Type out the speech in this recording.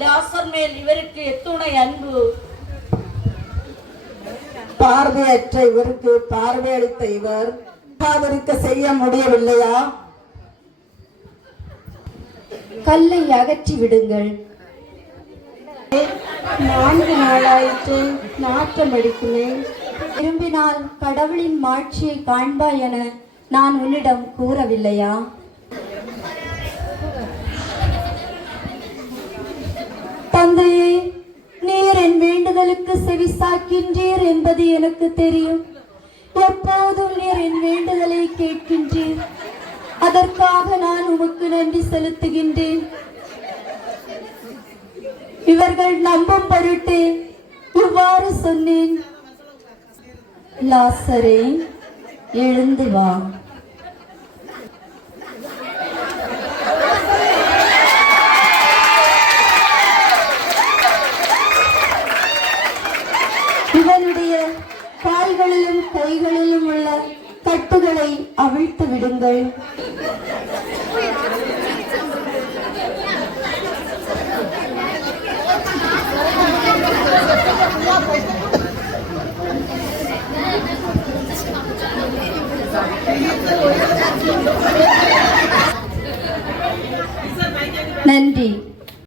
லாசர் மேல் இவருக்கு எத்துணை அன்பு. பார்வையற்ற இவருக்கு பார்வையளித்த இவர் காதலிக்க செய்ய முடியவில்லையா? கல்லை அகற்றி விடுங்கள். 4 நாளாயிற்று நாற்றம் அடிக்கிறேன். விரும்பினால் கடவுளின் மாட்சியை காண்பாய் என நான் உன்னிடம் கூறவில்லையா? தந்தையே, நீர் என் வேண்டுதலுக்கு செவிசாக்கின்றீர் என்பது எனக்கு தெரியும். எப்போதும் நீர் என் வேண்டுதலை கேட்கின்றீர். அதற்காக நான் உமக்கு நன்றி செலுத்துகின்றேன். இவர்கள் நம்பும் பொருட்டு இவ்வாறு சொன்னேன். லாசரே, எழுந்து வா. இவனுடைய கால்களிலும் கைகளிலும் உள்ள கட்டுகளை அவிழ்த்து விடுங்கள்.